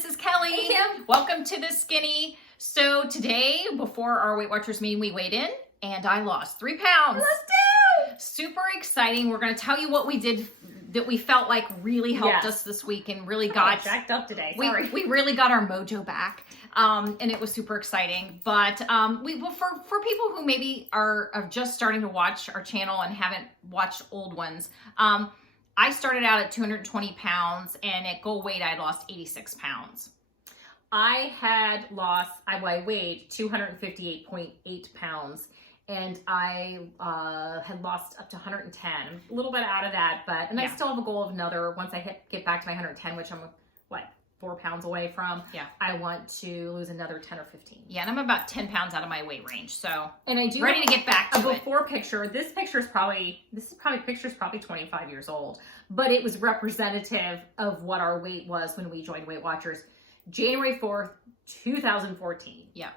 this is Kelly. Hey, Kim. Welcome to the Skinny. So today, before our Weight Watchers meeting, we weighed in and I lost 3 pounds. Let's do! Super exciting. We're going to tell you what we did that we felt like really helped us this week and really got jacked up today. Sorry. We really got our mojo back. And it was super exciting. But for people who maybe are just starting to watch our channel and haven't watched old ones, I started out at 220 pounds and at goal weight, I lost 86 pounds. I weighed 258.8 pounds and I had lost up to 110. I'm a little bit out of that, I still have a goal of another, once I get back to my 110, which I'm 4 pounds away from. Yeah. I want to lose another 10 or 15. Yeah, and I'm about 10 pounds out of my weight range. So, and I do ready to get back to a before picture. This picture's probably 25 years old, but it was representative of what our weight was when we joined Weight Watchers. January 4th, 2014. Yeah.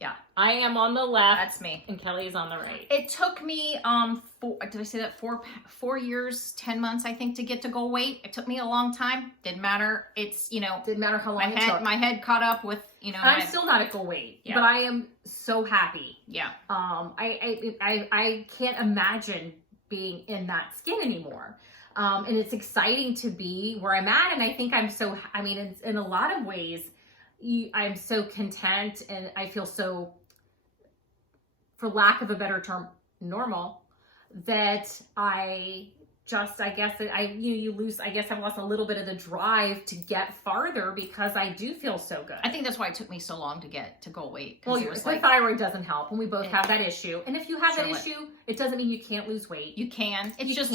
Yeah. I am on the left. That's me. And Kelly is on the right. It took me, did I say that? 4 years, 10 months, I think, to get to goal weight. It took me a long time. Didn't matter. It's, didn't matter how long it took. My head caught up with, I'm still not at goal weight, but I am so happy. Yeah. I can't imagine being in that skin anymore. And it's exciting to be where I'm at. And I think in a lot of ways, I'm so content and I feel so, for lack of a better term, normal, that I've lost a little bit of the drive to get farther because I do feel so good. I think that's why it took me so long to get to goal weight. Well, the thyroid doesn't help, and we both have that issue. And if you have that issue, it doesn't mean you can't lose weight. You can. It's just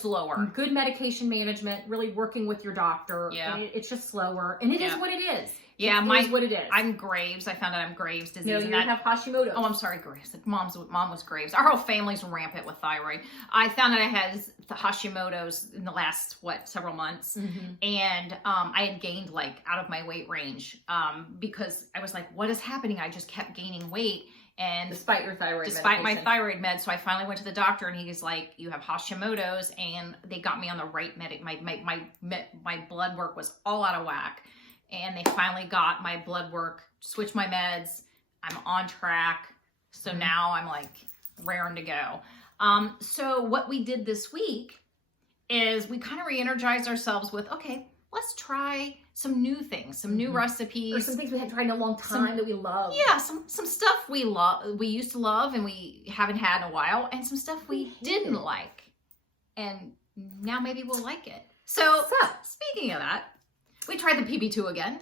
slower. Good medication management, really working with your doctor. Yeah. It's just slower, and it is what it is. Yeah, it is what it is. I'm Graves. I found out I'm Graves disease. No, you have Hashimoto's. Oh, I'm sorry, Graves. Mom was Graves. Our whole family's rampant with thyroid. I found out I had the Hashimoto's in the last several months, and I had gained out of my weight range because I was like, what is happening? I just kept gaining weight. And despite your thyroid my thyroid med. So I finally went to the doctor and he was like, you have Hashimoto's, and they got me on the right medic. My blood work was all out of whack. And they finally got my blood work, switched my meds. I'm on track. So now I'm raring to go. So what we did this week is we kind of re-energized ourselves with, okay, let's try some new things, some new recipes. Or some things we had tried in a long time that we love. Yeah, some stuff we used to love and we haven't had in a while, and some stuff we didn't like. And now maybe we'll like it. So speaking of that, we tried the PB2 again.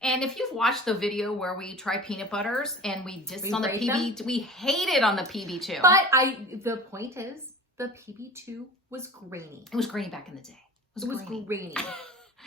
And if you've watched the video where we try peanut butters and we dissed on the PB2, we hated on the PB2. But the point is, the PB2 was grainy. It was grainy back in the day. It was grainy.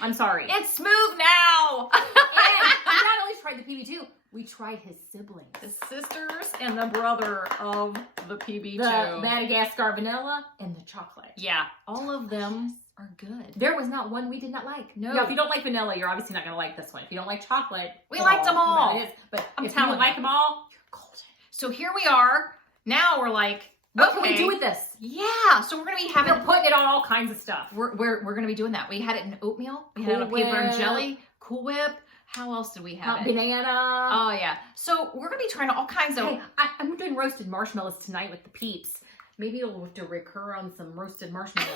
I'm sorry. It's smooth now. And we not only tried the PB2, we tried his siblings. The sisters and the brother of the PB2. The Madagascar vanilla and the chocolate. Yeah. All of them are good. There was not one we did not like. No. Now, if you don't like vanilla, you're obviously not going to like this one. If you don't like chocolate, we liked them all. But if you don't like them all, you're golden. So here we are. Now we're like, what can we do with this? Yeah. So we're going to be having... We're putting it on all kinds of stuff. We're going to be doing that. We had it in oatmeal. We had it on peanut butter and jelly. Cool Whip. How else did we have it? Banana. Oh, yeah. So we're going to be trying all kinds of... Hey, I'm doing roasted marshmallows tonight with the peeps. Maybe it'll have to recur on some roasted marshmallows.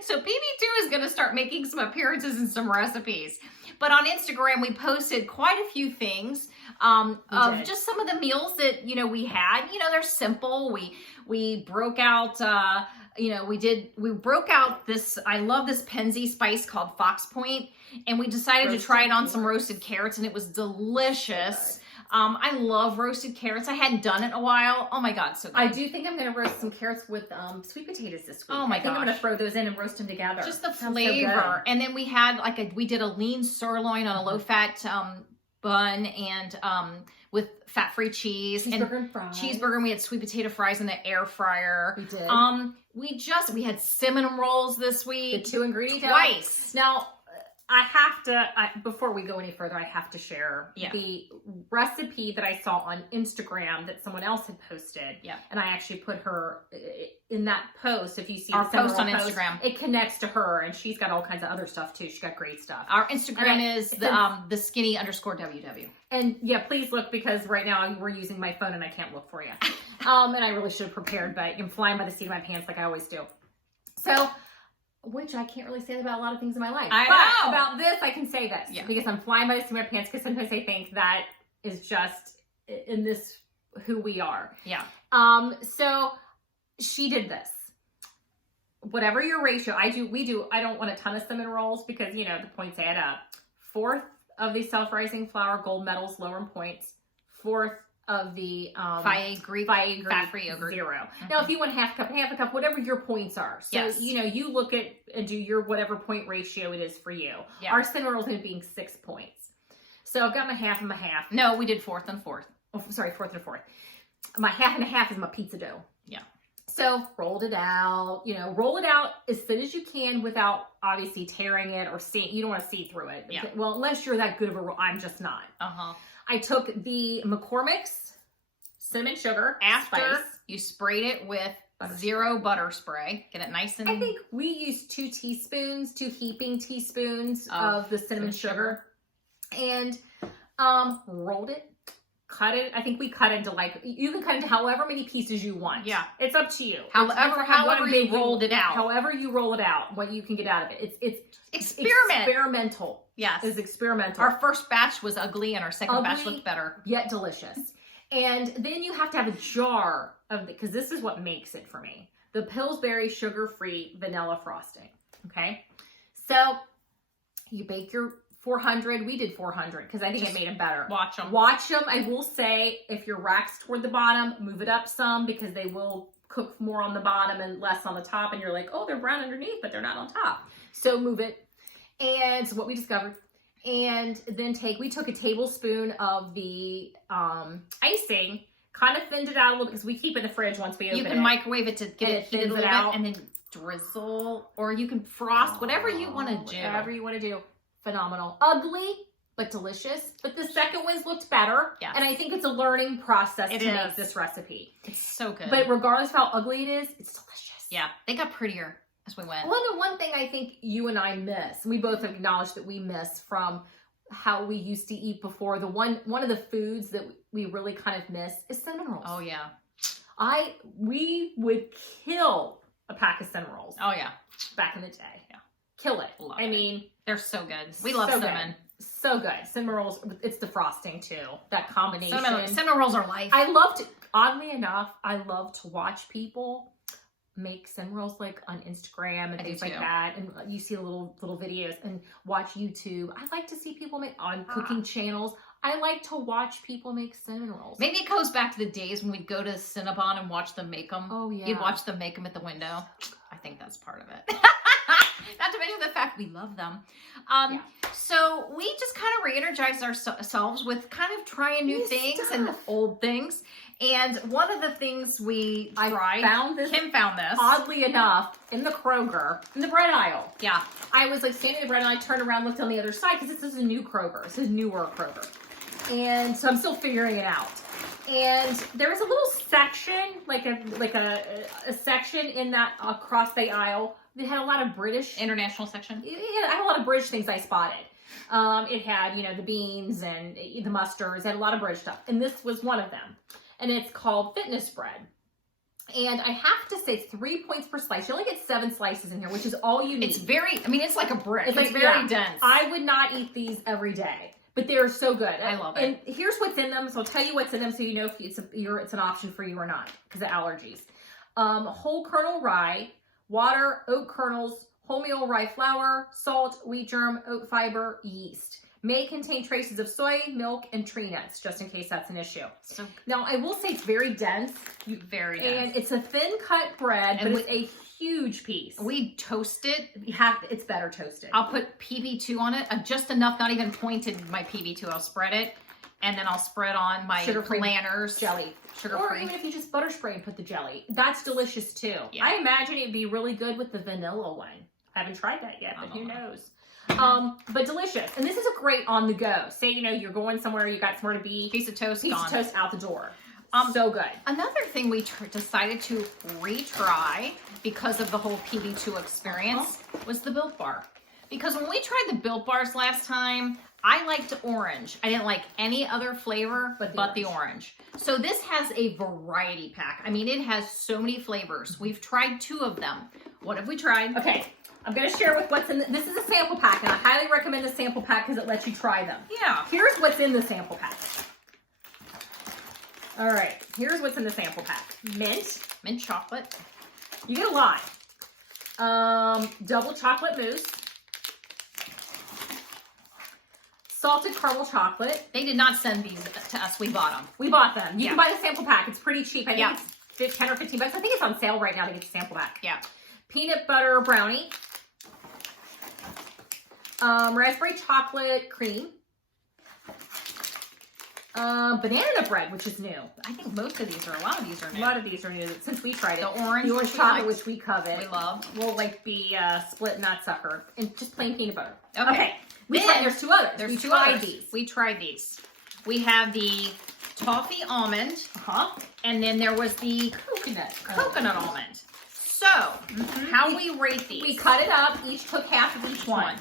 So PB2 is going to start making some appearances and some recipes. But on Instagram, we posted quite a few things of just some of the meals that, we had. They're simple. We broke out, we broke out this, I love this Penzi spice called Fox Point. And we decided to try it on some roasted carrots, and it was delicious. I love roasted carrots. I hadn't done it in a while. Oh my God, so good. I do think I'm going to roast some carrots with sweet potatoes this week. Oh my gosh. I think I'm going to throw those in and roast them together. Just the flavor. So and then we had we did a lean sirloin on a low-fat bun and with fat-free cheese. Cheeseburger and fries. Cheeseburger, and we had sweet potato fries in the air fryer. We did. We had cinnamon rolls this week. The 2 ingredients. Twice. Now, I have to, before we go any further, I have to share Yeah. the recipe that I saw on Instagram that someone else had posted. Yeah. And I actually put her in that post. If you see our the post on post, Instagram, it connects to her, and she's got all kinds of other stuff too. She's got great stuff. Our Instagram is the skinny_WW. And yeah, please look, because right now we're using my phone and I can't look for you. And I really should have prepared, but I'm flying by the seat of my pants like I always do. So, which I can't really say about a lot of things in my life. I but know. About this, I can say this. Yeah. Because I'm flying by the seat of my pants, because sometimes I think that is just in this who we are. Yeah. So she did this. Whatever your ratio, I don't want a ton of cinnamon rolls because, you know, the points add up. 4th of the self-rising flour, gold medals, lower in points. 4th of the Faye Greek fat-free yogurt. 0. Now, if you want half a cup, whatever your points are. So, Yes. you know, you look at and do your whatever point ratio it is for you. Yeah. Our cinnamon rolls ended up being 6 points. So I've got my half and my half. No, we did 4th and 4th. Oh, sorry, 4th and 4th. My half and a half is my pizza dough. Yeah. So rolled it out, you know, roll it out as thin as you can without obviously tearing it or seeing, you don't want to see through it. Yeah. Well, unless you're that good of a roll, I'm just not. Uh-huh. I took the McCormick's cinnamon sugar After spice. you sprayed it with 0 butter spray. Get it nice and... I think we used 2 heaping teaspoons of the cinnamon sugar. And rolled it, cut it. I think we cut into you can cut into however many pieces you want. Yeah. It's up to you. However you rolled it out. However you roll it out, what you can get out of it. It's experimental. Yes. It's experimental. Our first batch was ugly and our second batch looked better. Yet delicious. And then you have to have a jar of because this is what makes it for me. The Pillsbury sugar-free vanilla frosting. Okay. So you bake your 400. We did 400 because I think it made them better. Watch them. Watch them. I will say if your rack's toward the bottom, move it up some because they will cook more on the bottom and less on the top. And you're like, oh, they're brown underneath, but they're not on top. So move it. And so what we discovered. And then we took a tablespoon of the icing, kind of thinned it out a little bit because we keep it in the fridge once we open it. You can microwave it to get it heated a little bit out. and then drizzle, or you can frost, whatever you want to do. Whatever you want to do. Phenomenal. Ugly, but delicious. But the second ones looked better. Yes. And I think it's a learning process to is. make this recipe. It's so good. But regardless of how ugly it is, it's delicious. Yeah, they got prettier as we went. Well, the one thing I think you and I miss, we both have acknowledged that we miss from how we used to eat before. One of the foods that we really kind of miss is cinnamon rolls. Oh yeah. We would kill a pack of cinnamon rolls. Oh yeah. Back in the day. Yeah. Kill it. Love I it. mean, they're so good. We love so cinnamon. Good. So good. Cinnamon rolls, it's the frosting too. That combination. Cinnamon rolls are life. Oddly enough, I love to watch people make cinnamon rolls like on Instagram and things like that. And you see little videos and watch YouTube. I like to see people make on cooking channels. I like to watch people make cinnamon rolls. Maybe it goes back to the days when we'd go to Cinnabon and watch them make them. Oh yeah. You'd watch them make them at the window. I think that's part of it. Not to mention the fact we love them. So we just kind of re-energized ourselves with kind of trying new things and old things. And one of the things we tried, Kim found this. Oddly enough, in the Kroger, in the bread aisle. Yeah. I was like standing in the bread aisle, I turned around, looked on the other side, because this is a new Kroger. This is a newer Kroger. And so I'm still figuring it out. And there was a little section, like a section in that across the aisle. It had a lot of British. International section? I had a lot of British things I spotted. It had, the beans and the mustards. It had a lot of British stuff. And this was one of them. And it's called fitness bread. And I have to say 3 points per slice. You only get 7 slices in here, which is all you need. It's it's like a brick. It's like, very dense. I would not eat these every day. But they're so good. I love it. And here's what's in them. So I'll tell you what's in them so you know if it's an option for you or not because of allergies. Whole kernel rye, water, oat kernels, wholemeal rye flour, salt, wheat germ, oat fiber, yeast. May contain traces of soy, milk, and tree nuts, just in case that's an issue. So now, I will say it's very dense. Very dense. And it's a thin cut bread, but it's a huge piece. We toast it. It's better toasted. I'll put PB2 on it, just enough, not even pointed my PB2. I'll spread it, and then I'll spread on my Planters jelly. Sugar-free. Or even if you just butter spray and put the jelly. That's delicious too. Yeah. I imagine it'd be really good with the vanilla one. I haven't tried that yet, but who knows? But delicious. And this is a great on the go. Say, you know, you're going somewhere, you got somewhere to be. Piece of toast Piece gone. of toast out the door. So good. Another thing we decided to retry because of the whole PB2 experience was the Built Bar. Because when we tried the Built Bars last time, I liked orange. I didn't like any other flavor but the orange. So this has a variety pack. I mean, it has so many flavors. We've tried 2 of them. What have we tried? Okay, I'm going to share with what's in this is a sample pack, and I highly recommend the sample pack because it lets you try them. Yeah. Here's what's in the sample pack. All right, here's what's in the sample pack. Mint chocolate. You get a lot. Double chocolate mousse. Salted caramel chocolate. They did not send these to us. We bought them. We bought them. You can buy the sample pack. It's pretty cheap. I think it's 10 or 15 bucks. I think it's on sale right now to get the sample pack. Yeah. Peanut butter brownie. Raspberry chocolate cream. Banana bread, which is new. I think most of these are, a lot of these are new. A lot of these are new since we tried it. The orange chocolate, which we covet. We love. Will like be split nut sucker and just plain peanut butter. Okay. There's 2 others. There's 2 others. We tried these. We have the toffee almond. And then there was the coconut almond. So, how we rate these? We cut it up. Each took half of each one.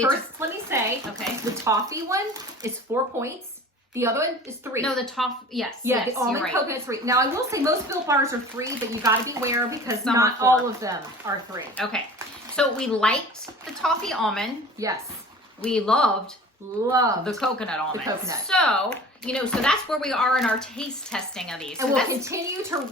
First, let me say, the toffee one is 4 points. The other one is 3. No, the toffee, yes. Yeah, yes, the almond coconut is 3. Now, I will say most Built Bars are 3, but you got to beware because not all of them are 3. Okay. So, we liked the toffee almond. Yes. We loved the coconut almond. The coconut. So, you know, so that's where we are in our taste testing of these. So and we'll continue to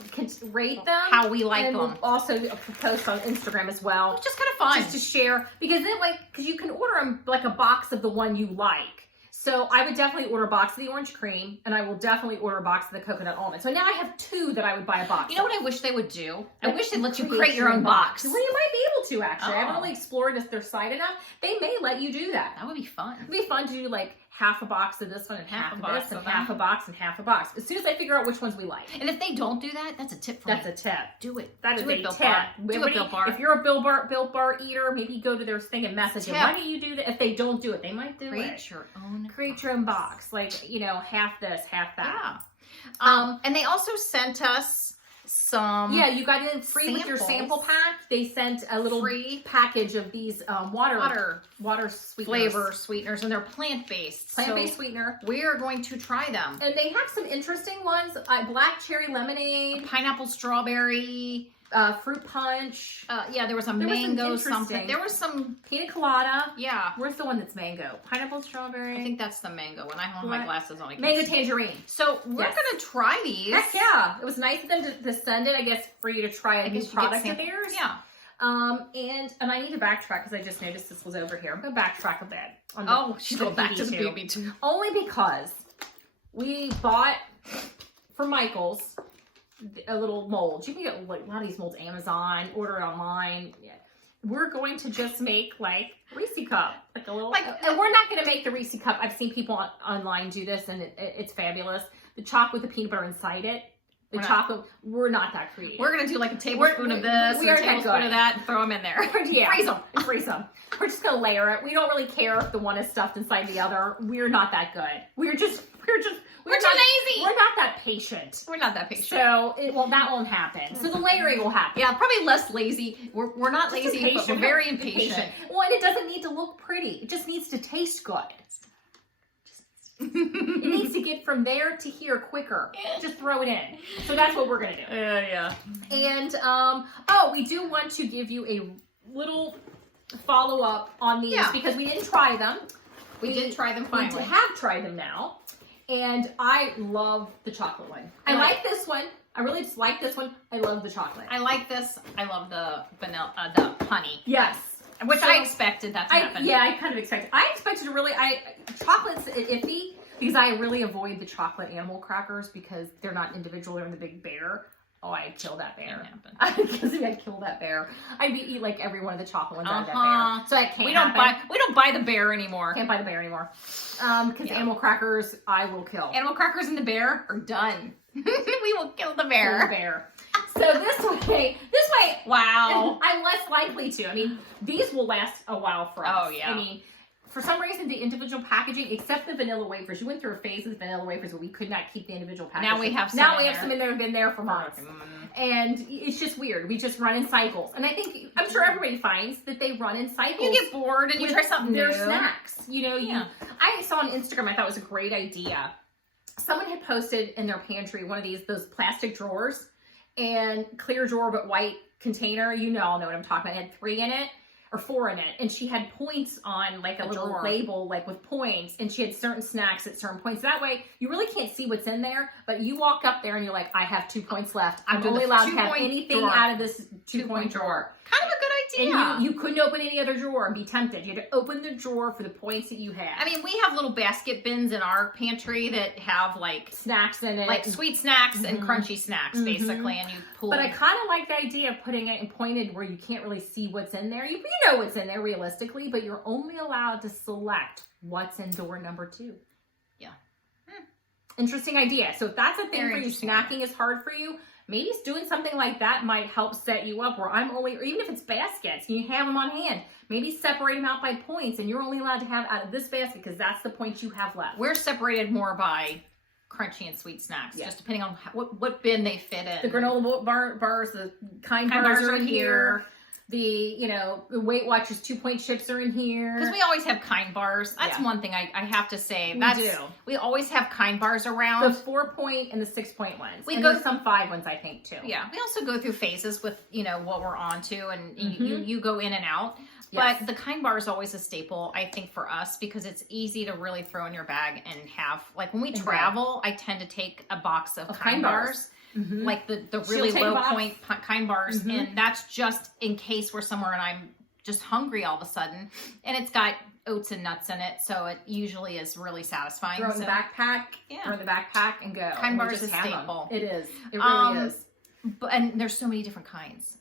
rate them. How we like them. We'll also post on Instagram as well. Just kind of fun. Just to share. Because then, because you can order them like a box of the one you like. So I would definitely order a box of the orange cream, and I will definitely order a box of the coconut almond. So now I have 2 that I would buy a box. You know what I wish they would do? I wish they'd let you create create your own box. Well, you might be able to, actually. I haven't really explored their site enough. They may let you do that. That would be fun. It'd be fun to do like half a box of this one and half of this and half a box and half a box. As soon as I figure out which ones we like. And if they don't do that, that's a tip for me. That's a tip. Do it. That is a Built tip. Bar. Do it, Built Bar. If you're a Built Bar eater, maybe go to their thing and message them. Why do you do that? If they don't do it, they might do Create your own. Create your own box. Like, you know, half this, half that. Yeah. And they also sent us some. Yeah, you got it free with your sample pack. They sent a little free package of these water sweeteners. Flavor sweeteners, and they're plant-based. Plant-based sweetener. We are going to try them. And they have some interesting ones. Black cherry lemonade. Pineapple strawberry. Fruit punch. Yeah, there was a mango something. There was some pina colada. Yeah. Where's the one that's mango? Pineapple strawberry. I think that's the mango one. I have my glasses on. Mango tangerine. So we're gonna try these. Heck yeah. It was nice of them to send it, I guess, for you to try a new product of theirs. Yeah. And I need to backtrack because I just noticed this was over here. I'm gonna backtrack a bit. She's going back to the PB2. Only because we bought for Michael's a little mold. You can get like a lot of these molds Amazon, order it online. Yeah. We're going to just make like Reese cup, like a little. And we're not going to make the Reese cup. I've seen people online do this, and it's fabulous. The chocolate with the peanut butter inside it. We're not that creative. We're going to do like a tablespoon of this, a tablespoon of that, and throw them in there. Yeah, freeze them. We're just going to layer it. We don't really care if the one is stuffed inside the other. We're not that good. We're too lazy. We're not that patient. We're not that patient. So, that won't happen. So the layering will happen. Yeah, probably less lazy. We're not lazy, but we're very impatient. Well, and it doesn't need to look pretty. It just needs to taste good. It needs to get from there to here quicker. Just throw it in. So that's what we're going to do. Yeah. And, we do want to give you a little follow-up on these because we didn't try them. We did try them finally. We have tried them now. And I love the chocolate one. I like this one. I really just like this one. I love the chocolate. I like this. I love the vanilla, the honey. Yes. Which I expected that to happen. Yeah, I kind of expected. I expected chocolate's iffy because I really avoid the chocolate animal crackers because they're not individual. They're in the big bear. Oh, I'd kill that bear. Because I'd kill that bear. I'd eat like every one of the chocolate ones out of that bear. So I can't. We don't buy the bear anymore. Can't buy the bear anymore. Because animal crackers, I will kill. Animal crackers and the bear are done. We will kill the Kill bear. the bear. So this way, Wow. I'm less likely to. I mean, these will last a while for us. Oh, yeah. I mean, for some reason, the individual packaging, except the vanilla wafers, you went through a phase with vanilla wafers where we could not keep the individual packaging. Now we have some Now in we have there. some in there, been there for months. And it's just weird. We just run in cycles. And I'm sure everybody finds that they run in cycles. You get bored and you try something new. They're snacks. You know, Yeah. I saw on Instagram, I thought it was a great idea. Someone had posted in their pantry one of those plastic drawers and clear drawer but white container. You all know what I'm talking about. It had 3 in it or 4 in it, and she had points on like a little drawer label like with points, and she had certain snacks at certain points. That way you really can't see what's in there, but you walk up there and you're like, I have 2 points left. I'm only allowed to have anything out of this 2-point drawer. Kind of a good idea. And you couldn't open any other drawer and be tempted. You had to open the drawer for the points that you had. I mean, we have little basket bins in our pantry that have like snacks in it. Like sweet snacks and crunchy snacks, basically, and you pull. But I kind of like the idea of putting it pointed where you can't really see what's in there. You know what's in there realistically, but you're only allowed to select what's in door number 2. Yeah. Interesting idea. So if that's a thing Very for you, interesting snacking is hard for you, maybe doing something like that might help set you up where or even if it's baskets, you have them on hand, maybe separate them out by points and you're only allowed to have out of this basket because that's the points you have left. We're separated more by crunchy and sweet snacks, just depending on what bin they fit in. The granola bars, the kind bars are in here. The, the Weight Watchers 2-point chips are in here. Because we always have kind bars. That's one thing I have to say. We always have kind bars around. The 4-point and the 6-point ones. We and go there's some 5 ones, I think, too. Yeah. We also go through phases with, what we're on to, and you go in and out. Yes. But the kind bar is always a staple, I think, for us because it's easy to really throw in your bag and have, like when we travel, I tend to take a box of kind bars. Like the really low point kind bars, and that's just in case we're somewhere and I'm just hungry all of a sudden, and it's got oats and nuts in it, so it usually is really satisfying. Throw in the backpack, and go. Kind bars is a staple. It is. It really is. And there's so many different kinds.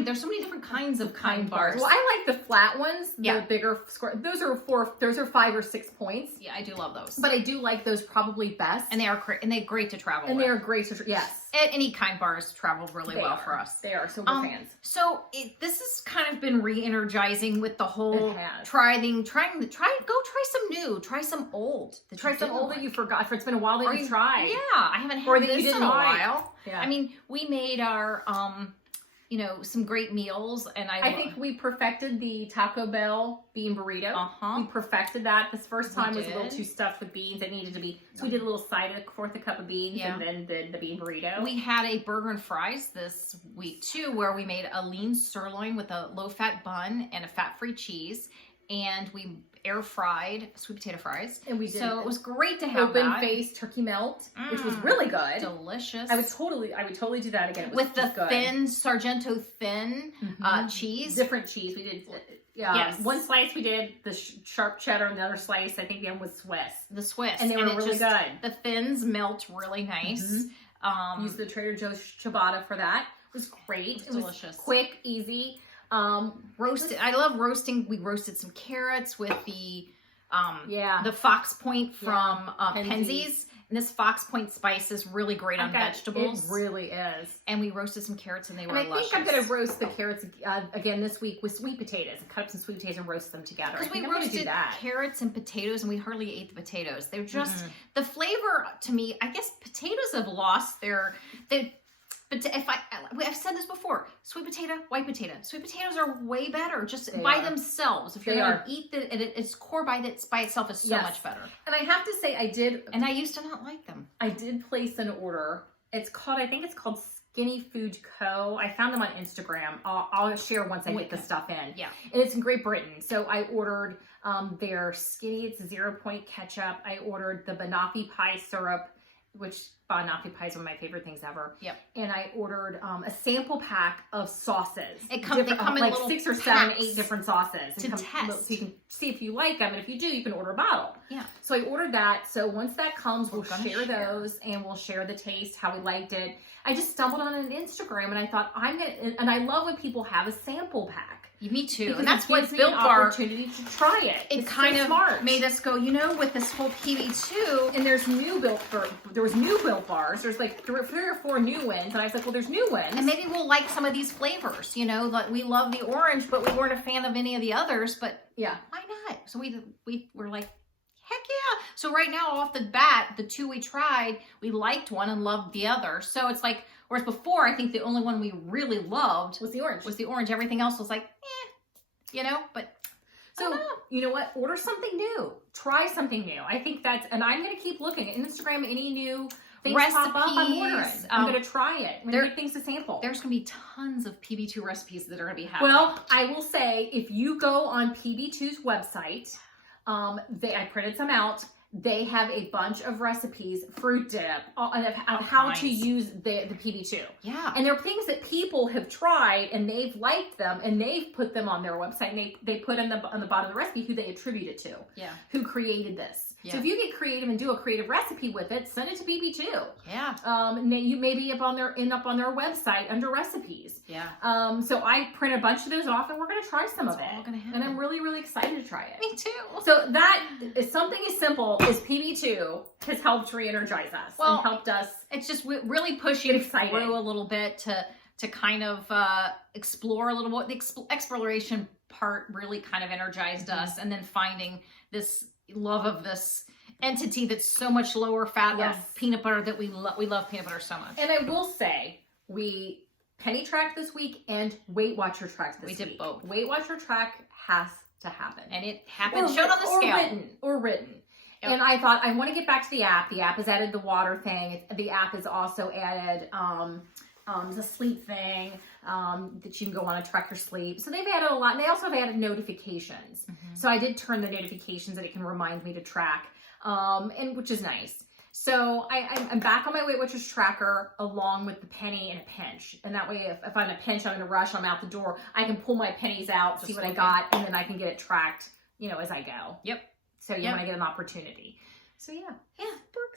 There's so many different kinds of kind bars. Well, I like the flat ones, the bigger square. Those are 5 or 6 points. Yeah, I do love those. But I do like those probably best. And they're great to travel with. And they're great to Any kind bars travel really well for us. They are, so we're fans. So this has kind of been re-energizing with the whole try some new, try some old. Try some old that you forgot. It's been a while that you tried. Yeah, I haven't had this in a while. Yeah. I mean, we made our some great meals, and I think we perfected the Taco Bell bean burrito. We perfected that. This first time was a little too stuffed with beans. It needed to be. So we did a little side of 1/4 cup of beans, and then the bean burrito. We had a burger and fries this week too, where we made a lean sirloin with a low-fat bun and a fat-free cheese, and we air fried sweet potato fries. And we did. So it was great to have open face turkey melt, which was really good. Delicious. I would totally do that again. With the thin Sargento thin cheese. Different cheese. We did one slice we did the sharp cheddar, another slice I think then was Swiss. The Swiss. And they were really good. The thins melt really nice. Used the Trader Joe's ciabatta for that. It was great. It was delicious. Quick, easy. Roasted. I love roasting. We roasted some carrots with the Fox Point from Penzies. And this Fox Point spice is really great on vegetables. It really is. And we roasted some carrots, and they were luscious. I think I'm going to roast the carrots again this week with sweet potatoes. Cut up some sweet potatoes and roast them together. Because we roasted carrots and potatoes, and we hardly ate the potatoes. They're just the flavor to me. I guess potatoes have lost their. But I've said this before, sweet potato, white potato. Sweet potatoes are way better just by themselves. If you're going to eat its core by itself is so much better. And I have to say, and I used to not like them. I did place an order. I think it's called Skinny Food Co. I found them on Instagram. I'll share once I get the stuff in. Yeah. And it's in Great Britain. So I ordered their Skinny, it's 0-point ketchup. I ordered the banoffee pie syrup, which banoffee pie is one of my favorite things ever. Yep. And I ordered a sample pack of sauces. They come in like little 6 or 7, 8 different sauces to test. So you can see if you like them, and if you do, you can order a bottle. Yeah. So I ordered that. So once that comes, we'll share those, and we'll share the taste, how we liked it. I just stumbled on an Instagram, and I thought and I love when people have a sample pack. Me too. Because And that's it what gives me Built an Bar, opportunity to try it. it It's kind so of smart. made us go, you know, with this whole PB2. And there's there was new Built Bars. There's like three or four new ones. And I was like, well, there's new ones. And maybe we'll like some of these flavors, you know, like we love the orange, but we weren't a fan of any of the others, but yeah, why not? So we were like, heck yeah. So right now off the bat, the two we tried, we liked one and loved the other. So it's like, whereas before, I think the only one we really loved was the orange. Everything else was like, you know, but so you know what? Order something new. Try something new. I think and I'm going to keep looking at Instagram. Any new things pop up, I'm ordering. I'm going to try it. I'm going to make things to sample. There's going to be tons of PB2 recipes that are going to be happening. Well, I will say, if you go on PB2's website, I printed some out. They have a bunch of recipes, fruit dip, of how to use the PB2. Yeah. And there are things that people have tried and they've liked them and they've put them on their website and they put on the bottom of the recipe who they attribute it to. Yeah. Who created this. Yeah. So if you get creative and do a creative recipe with it, send it to PB2. Yeah. You maybe end up on their website under recipes. Yeah. So I print a bunch of those off and we're going to try some of it. All gonna happen. And I'm really, really excited to try it. Me too. So that is something as simple as PB2 has helped re-energize us and helped us. It's just really pushing through a little bit to kind of explore a little more. The exploration part really kind of energized us, and then finding this love of this entity that's so much lower fat of peanut butter that we love peanut butter so much. And I will say, we penny tracked this week and Weight Watcher tracked this week. We did both. Weight Watcher track has to happen. And it happened, showed on the scale. Or written. Yep. And I thought, I want to get back to the app. The app has added the water thing. The app has also added the sleep thing, that you can go on and track your sleep. So they've added a lot. And they also have added notifications. Mm-hmm. So I did turn the notifications that it can remind me to track, and which is nice. So I'm back on my Weight Watchers tracker along with the penny and a pinch. And that way, if I'm in a pinch, I'm in a rush, I'm out the door, I can pull my pennies out, see what I got, and then I can get it tracked, you know, as I go. Yep. So when I get an opportunity. So yeah.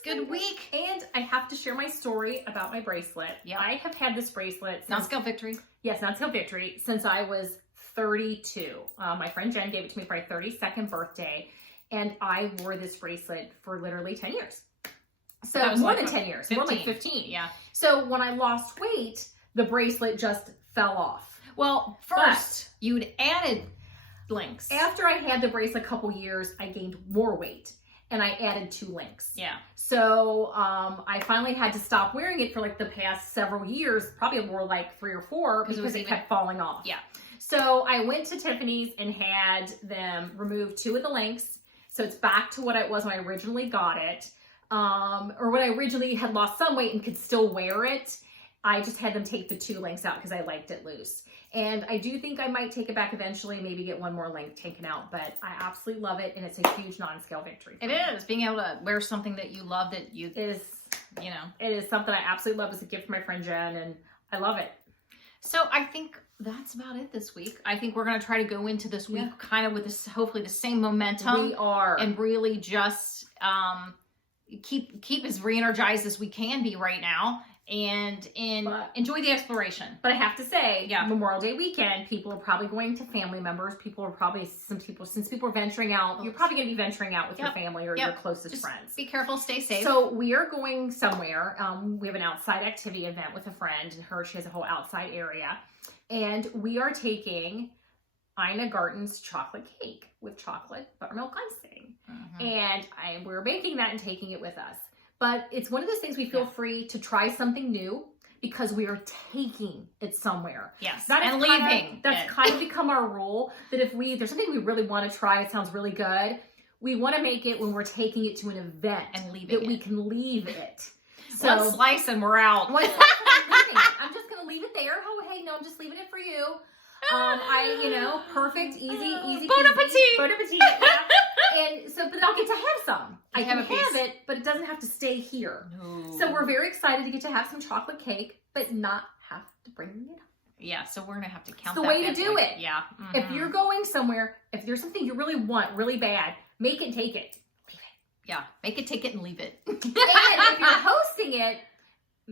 Good week. And I have to share my story about my bracelet. Yeah. I have had this bracelet. Non-scale victory. Yes, non-scale victory since I was 32. My friend Jen gave it to me for my 32nd birthday. And I wore this bracelet for literally 10 years. So more than 10 years. 15. More like 15. Yeah. So when I lost weight, the bracelet just fell off. Well, first, you'd added links. After I had the bracelet a couple years, I gained more weight. And I added 2 links. Yeah. So I finally had to stop wearing it for like the past several years, probably more like 3 or 4, because it kept falling off. Yeah. So I went to Tiffany's and had them remove 2 of the links. So it's back to what it was when I originally got it. Or when I originally had lost some weight and could still wear it. I just had them take the 2 links out because I liked it loose. And I do think I might take it back eventually, maybe get one more link taken out, but I absolutely love it. And it's a huge non-scale victory. It is. Being able to wear something that you love, that you, it is something I absolutely love as a gift from my friend Jen, and I love it. So I think that's about it this week. I think we're going to try to go into this week kind of with this, hopefully the same momentum. We are. And really just keep as re-energized as we can be right now. And enjoy the exploration. But I have to say, Memorial Day weekend, people are probably going to family members. Since people are venturing out, you're probably going to be venturing out with your family or your closest friends. Be careful, stay safe. So we are going somewhere. We have an outside activity event with a friend, and she has a whole outside area. And we are taking Ina Garten's chocolate cake with chocolate buttermilk icing. Mm-hmm. And we're making that and taking it with us. But it's one of those things we feel free to try something new because we are taking it somewhere. Yes, and leaving. That's kind of become our rule, that if there's something we really want to try, it sounds really good, we want to make it when we're taking it to an event. And leaving that we can leave it. So, one slice and we're out. I'm just going to leave it there. Oh, hey, no, I'm just leaving it for you. Perfect, easy. Bon appetit. Bon appetit, And so, but I'll get to have some. I can have it, but it doesn't have to stay here. No. So we're very excited to get to have some chocolate cake, but not have to bring it up. Yeah, so we're going to have to count the way to do it. Yeah. Mm-hmm. If you're going somewhere, if there's something you really want really bad, make it, take it. Leave it. Yeah, make it, take it, and leave it. And if you're hosting it,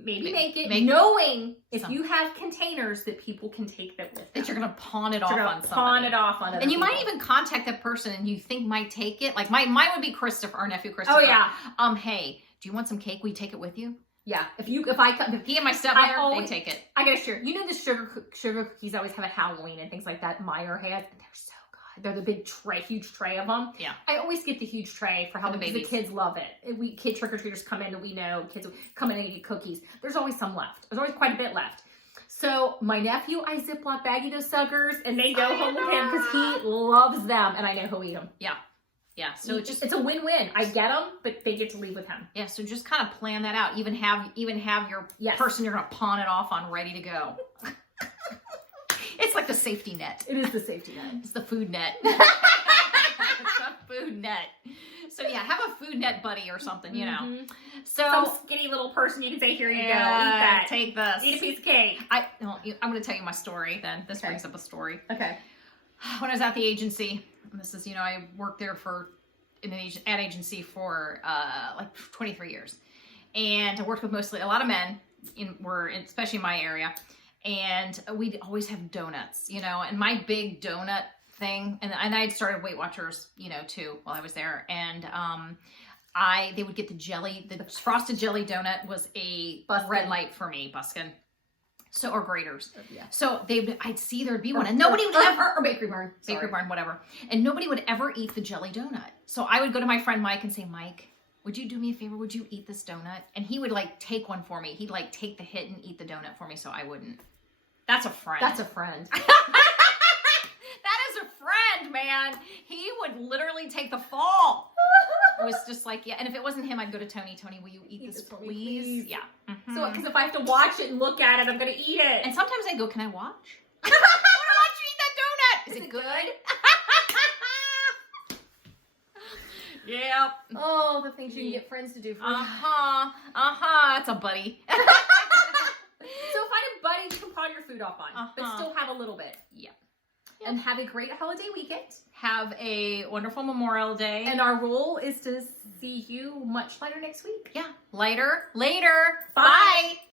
maybe make it, knowing if you have containers that people can take that with them. That you're going to pawn it off on somebody. Pawn it off on other And you people. might even contact that person and you think might take it. Like mine would be Christopher, our nephew Christopher. Oh yeah. Hey, do you want some cake? Will you take it with you? Yeah. If I come, if he and my stepmother, they take it. I gotta share. You know the sugar cookies I always have at Halloween and things like that. Meyer has. They're so good. They're the big tray, huge tray of them. Yeah. I always get the huge tray for Halloween. The kids love it. Kid trick or treaters come in and we know kids come in and get cookies. There's always some left. There's always quite a bit left. So my nephew, I Ziploc baggy those suckers and they go home with him because he loves them and I know he'll eat them. Yeah. Yeah, so it's a win-win. I get them, but they get to leave with him. Yeah, so just kind of plan that out. Even have your person you're going to pawn it off on ready to go. It's like the safety net. It is the safety net. It's the food net. It's a food net. So yeah, have a food net buddy or something, you know. So some skinny little person you can say, here you go, eat that. Take this. Eat a piece of cake. I'm going to tell you my story then. This brings up a story. Okay. When I was at the agency, this is, I worked there in an ad agency for like 23 years. And I worked with mostly a lot of men, especially in my area. And we'd always have donuts, and my big donut thing, and I'd started Weight Watchers, too, while I was there. And they would get the frosted jelly donut was a red light for me, buskin'. So, or graters. Yeah. So I'd see there'd be one and nobody would ever, or Bakery Barn. Bakery Barn, whatever. And nobody would ever eat the jelly donut. So I would go to my friend Mike and say, Mike, would you do me a favor? Would you eat this donut? And he would take one for me. He'd take the hit and eat the donut for me so I wouldn't. That's a friend. That's a friend. That is a friend, man. He would literally take the fall. It was just like, yeah. And if it wasn't him, I'd go to Tony. Tony, will you eat this, please? Yeah. Mm-hmm. So, because if I have to watch it and look at it, I'm going to eat it. And sometimes I go, can I watch? I want to watch you eat that donut. Is it good? Yep. Oh, the things you can get friends to do for you. That's a buddy. So find a buddy you can pawn your food off on, but still have a little bit. Yeah. And have a great holiday weekend. Have a wonderful Memorial Day. And our rule is to see you much later next week. Yeah. Later. Bye. Bye.